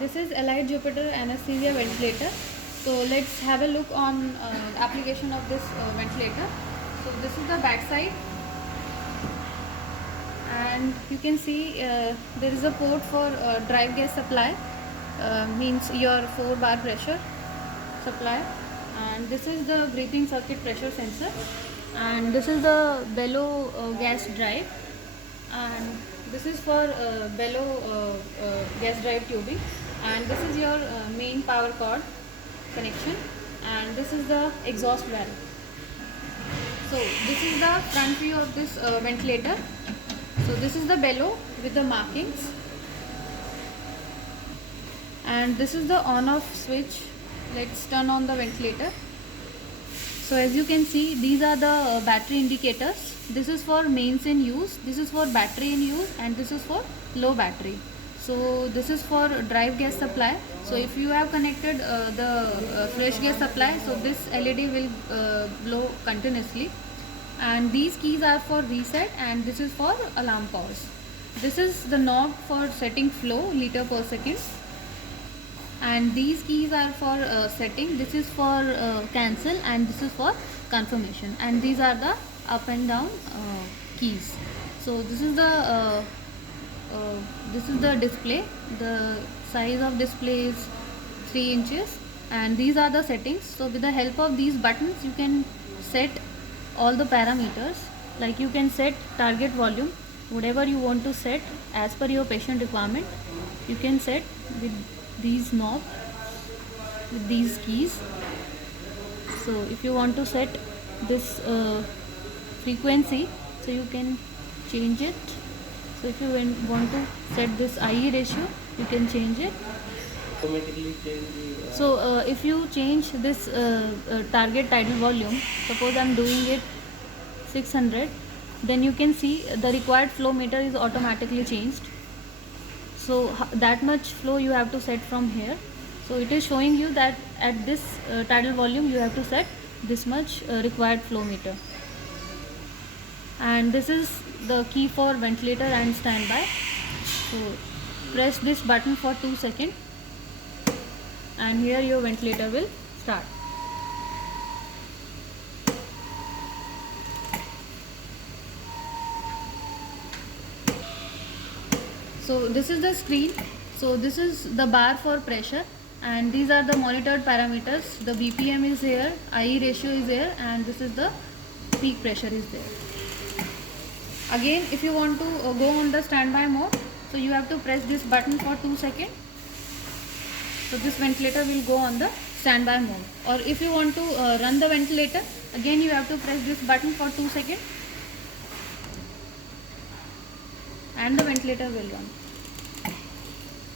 This is Elite Jupiter anesthesia ventilator. So let's have a look on application of this ventilator. So this is the back side, and you can see there is a port for drive gas supply, means your 4 bar pressure supply, and this is the breathing circuit pressure sensor, and this is the bellow gas drive, and this is for bellow gas drive tubing, and this is your main power cord connection, and this is the exhaust valve. So this is the front view of this ventilator. So this is the bellow with the markings, and this is the on off switch. Let's turn on the ventilator. So as you can see, these are the battery indicators. This is for mains in use, this is for battery in use, and this is for low battery. So this is for drive gas supply. So if you have connected the fresh gas supply, so this LED will blow continuously. And these keys are for reset, and this is for alarm pause. This is the knob for setting flow liter per second, and these keys are for setting. This is for cancel, and this is for confirmation, and these are the up and down keys. So this is the display. The size of display is 3 inches, and these are the settings. So with the help of these buttons you can set all the parameters, like you can set target volume, whatever you want to set as per your patient requirement. You can set with these knobs, with these keys. So if you want to set this frequency, so you can change it. So if you want to set this IE ratio, you can change it. Automatically change the So if you change this target tidal volume, suppose I'm doing it 600, then you can see the required flow meter is automatically changed. So that much flow you have to set from here. So it is showing you that at this tidal volume you have to set this much required flow meter. And this is the key for ventilator and standby. So press this button for 2 seconds, and here your ventilator will start. So this is the screen. So this is the bar for pressure, and these are the monitored parameters. The BPM is here, IE ratio is here, and this is the peak pressure is there. Again, if you want to go on the standby mode, so you have to press this button for 2 seconds. So this ventilator will go on the standby mode. Or if you want to run the ventilator, again you have to press this button for 2 seconds, and the ventilator will run.